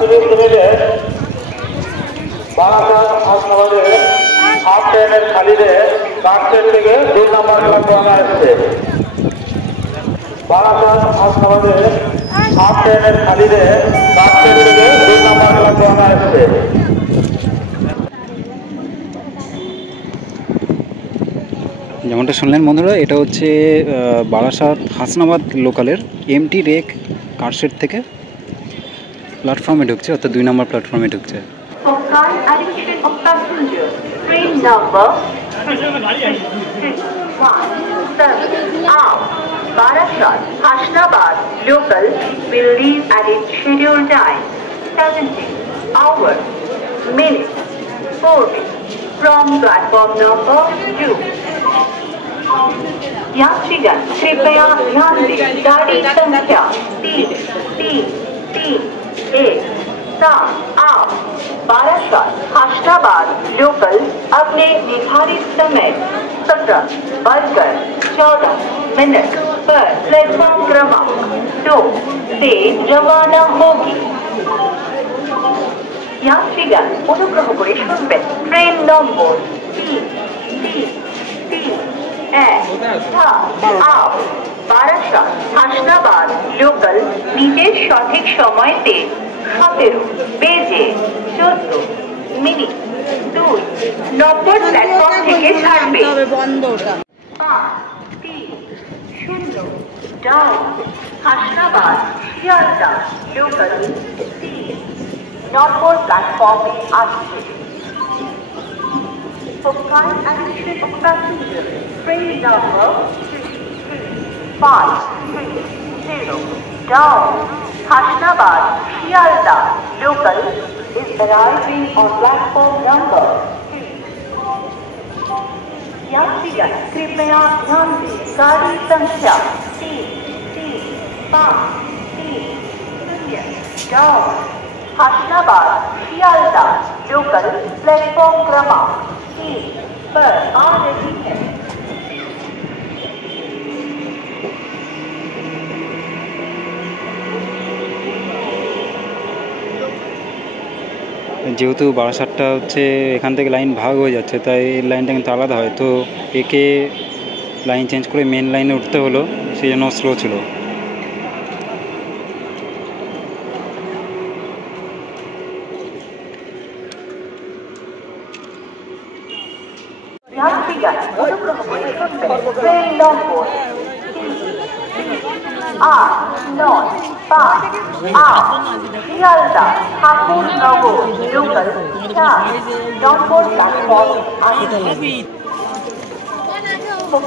यात्री Barasat हासनाबादे half train खाली काटसेट থেকে 2 নম্বর প্ল্যাটফর্মে আসছে बारासात हासनाबादे हाफ ट्रेन खाली काटसेट থেকে 2 নম্বর প্ল্যাটফর্মে আসছে যেমনটা শুনলেন বন্ধুরা, এটা হচ্ছে বারাসাত হাসনাবাদ লোকালের এমটি রেক কারশেড থেকে প্ল্যাটফর্মে ঢুকছে, অর্থাৎ 2 নম্বর প্ল্যাটফর্মে ঢুকছে। Barasat Hasnabad local will leave at its scheduled time 17 hours minutes 40 from platform number 2. यात्रीगण कृपया ध्यान दें, गाड़ी संख्या 33317 बारासात हासनाबाद लोकल अपने निर्धारित समय 17:14 पर प्लेटफॉर्म क्रमांक 2 से रवाना होगी। यात्रीगण अनुग्रह करे शुनबेन train number 33317 Barasat Hasnabad local निजेर सठिक समयते 17:14 নম্বর প্ল্যাটফর্ম থেকে ছাড়বে। 530 ডাউন হাসনাবাদ শিয়ালদা লোকাল 3 নম্বর প্ল্যাটফর্মে আসছে। For kind attention of passengers, train number 530 down Hasnabad Shialda local is arriving on platform number 3. यात्रीगण कृपया ध्यान दें, गाड़ी संख्या 3353 down Hasnabad Sealdah local platform क्रमांक 3 पर आ रही है। যেহেতু বারাসাতটা হচ্ছে এখান থেকে লাইন ভাগ হয়ে যাচ্ছে, তাই এই লাইনটা কিন্তু আলাদা হয়, তো একে লাইন চেঞ্জ করে মেন লাইনে উঠতে হলো, সেই জন্য স্লো ছিল। শিয়ালদা ঠাকুরনগর লোকাল 4 নম্বর প্ল্যাটফর্ম আসছে। For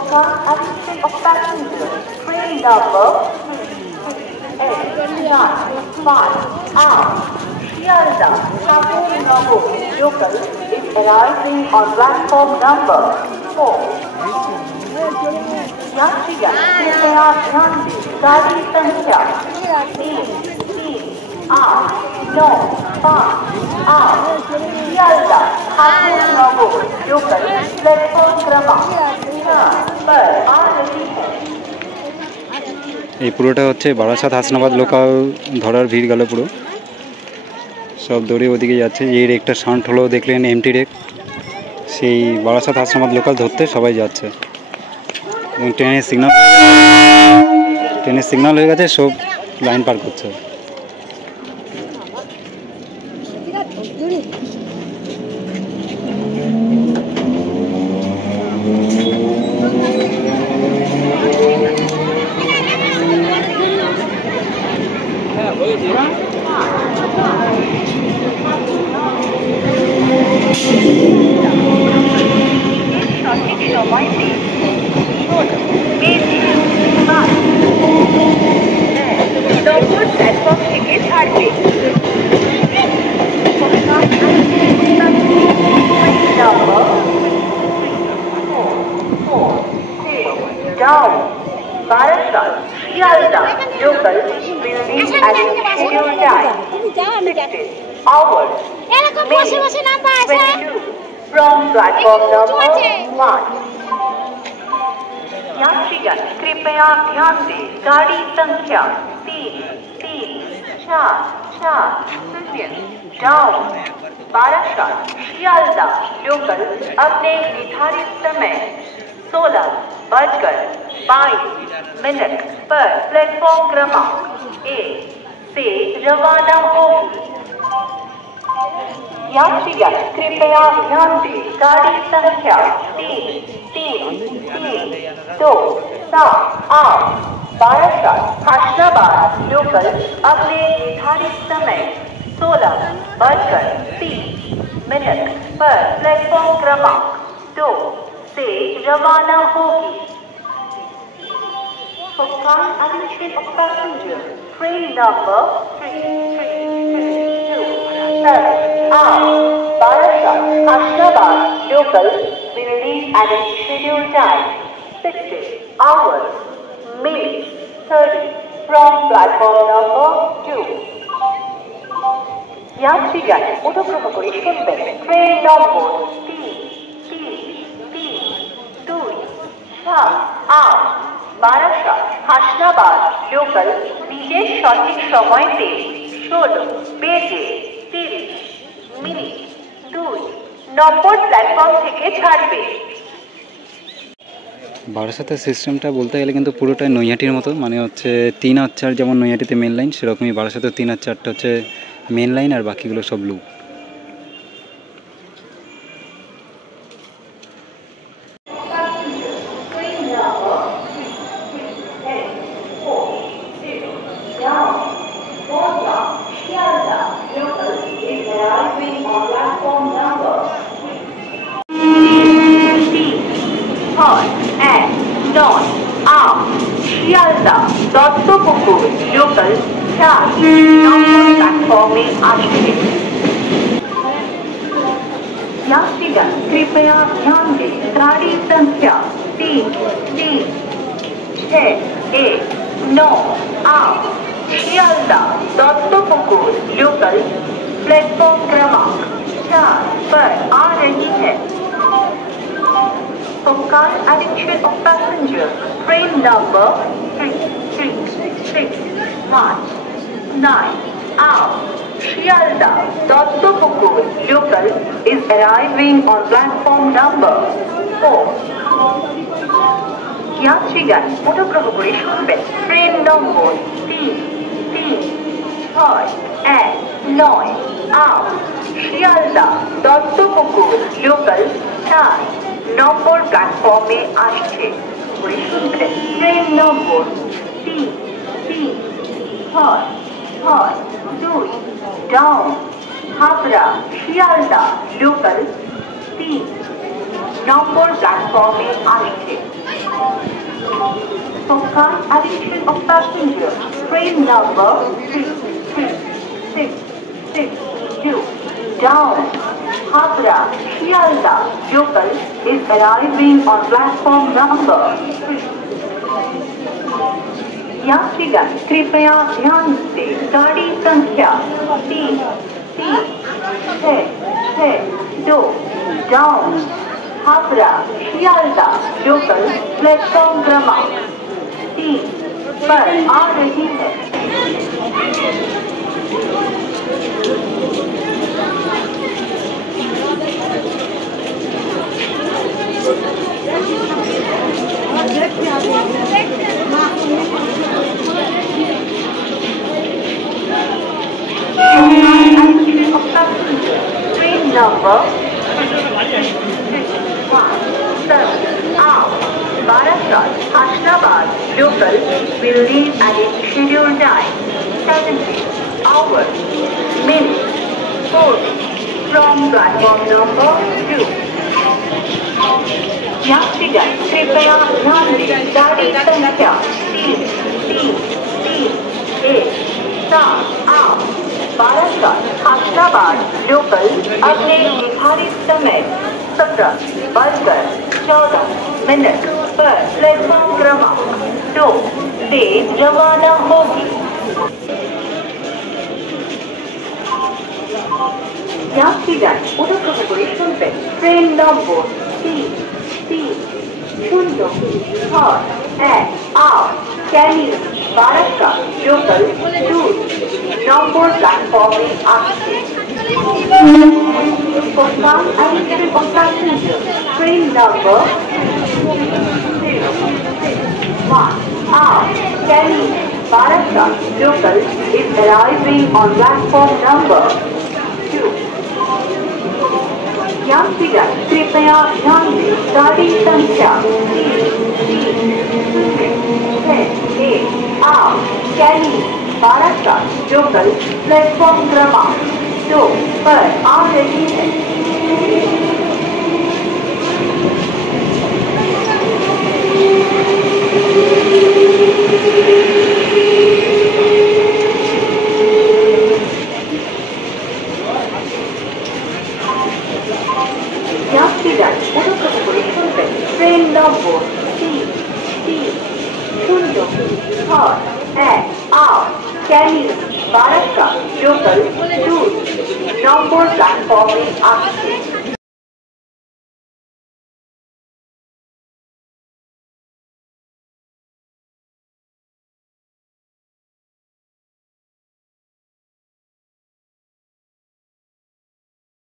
attention of passengers, train number 3895 Shialda Thakurnagar local is arriving on platform number 4. यात्रीगण कृपया ध्यान दें, गाड़ी संख्या 3389 शियालदा ठाकुरनगर लोकल प्लेटफॉर्म क्रमांक 4 पर आ रही है। এই পুরোটা হচ্ছে বারাসাত হাসনাবাদ লোকাল ধরার ভিড় গেল, পুরো সব দৌড়ে ওদিকে যাচ্ছে। এই রেকটা শান্ট হলো দেখলেন, এমটি রেক, সেই বারাসাত হাসনাবাদ লোকাল ধরতে সবাই যাচ্ছে। এবং ট্রেনের সিগন্যাল হয়ে গেছে, সব লাইন পার করছে। Barasat Shialda local will leave at its scheduled time 16 hours minutes 22 from platform number 1. यात्रीगण कृपया ध्यान दें, गाड़ी संख्या 334 डाउन बारासात शियालदा लोकल अपने निर्धारित समय 16:22 पर प्लेटफॉर्म क्रमांक 1 से रवाना होगी। यात्रीगण कृपया ध्यान दें, गाड़ी संख्या 3-3-3-2-7-8 बारासात हाशनाबाद लोकल अपने निर्धारित समय 16:30 पर प्लेटफॉर्म क्रमांक 2 से रवाना होगी। For current admission of passengers, train number 3327 Barasat Ashabad local will leave at a scheduled time 60 hours minutes 30 from platform number 2. यात्रीगण অনুগ্রহ করে শুনবেন, ট্রেন নম্বর 3332 বারাসাত হাসনাবাদ লোকাল নিজের সঠিক সময়তে 16:30 নম্বর প্ল্যাটফর্ম থেকে ছাড়বে। বারাসাতের সিস্টেমটা বলতে গেলে কিন্তু পুরোটাই নৈহাটির মতো, মানে হচ্ছে 3 আর 4 যেমন নৈহাটিতে মেন লাইন, সেরকমই বারাসাতের 3 আর 4টা হচ্ছে মেন লাইন, আর বাকিগুলো সব লুপ। শিয়ালদা দত্তপুকুর লোকাল 4 নম্বর प्लेटफॉर्म आगे। यात्रीगण कृपया ध्यान दें, गाड़ी संख्या 3-3-6-1-9 शियालदा दत्तपुकुर लोकल प्लेटफॉर्म क्रमांक 4 पर आ रही है। For current admission of passengers, train number 3369 Shialda Dottopukur local is arriving on platform number 4. यात्रीगण অনুগ্রহ করে শুনবেন, ট্রেন নম্বর 3369 শিয়ালদা দত্তপুকুর লোকাল 4 নম্বর প্ল্যাটফর্মে আসছে। ট্রেন নম্বর 3362 ডাউন হাবড়া শিয়ালদা লোকাল 3 নম্বর প্ল্যাটফর্মে আসছে। For current admission of passengers, train number 3662 down Habra Shialda local is arriving on platform number 3. यात्रीगण कृपया ध्यान दें, गाड़ी संख्या 3362 down Howrah Sealdah local platform क्रमांक 3 पर आ रही है। Train number 1 Barasat Ashabad local will leave at its scheduled time 70 hours minutes 40 from platform number 2. यात्रीगण कृपया ध्यान दें, गाड़ी संख्या 3331 बारासात हाशनाबाद लोकल अपने निर्धारित समय 17:14 पर प्लेटफॉर्म क्रमांक 2 से रवाना होगी। यात्रीगण অনুগ্রহ করে শুনবেন, ট্রেন নম্বর 3306 ক্যানিং বারাক্কা লোকাল 2 নম্বর প্ল্যাটফর্মে আসছে। For some additional of passengers, train number 061 out Delhi Barakka local is arriving on platform number 2. यात्रीगण कृपया ध्यान दें गाड़ी संख्या 3 आठ कैली बाराका लोकल प्लेटफॉर्म क्रमांक 2 पर आ रही है। यात्रीगण অনুগ্রহ করে শুনবেন ট্রেন নম্বর 330 आठ कैली बाराका लोकल 2 নম্বর প্ল্যাটফর্মে আসছে।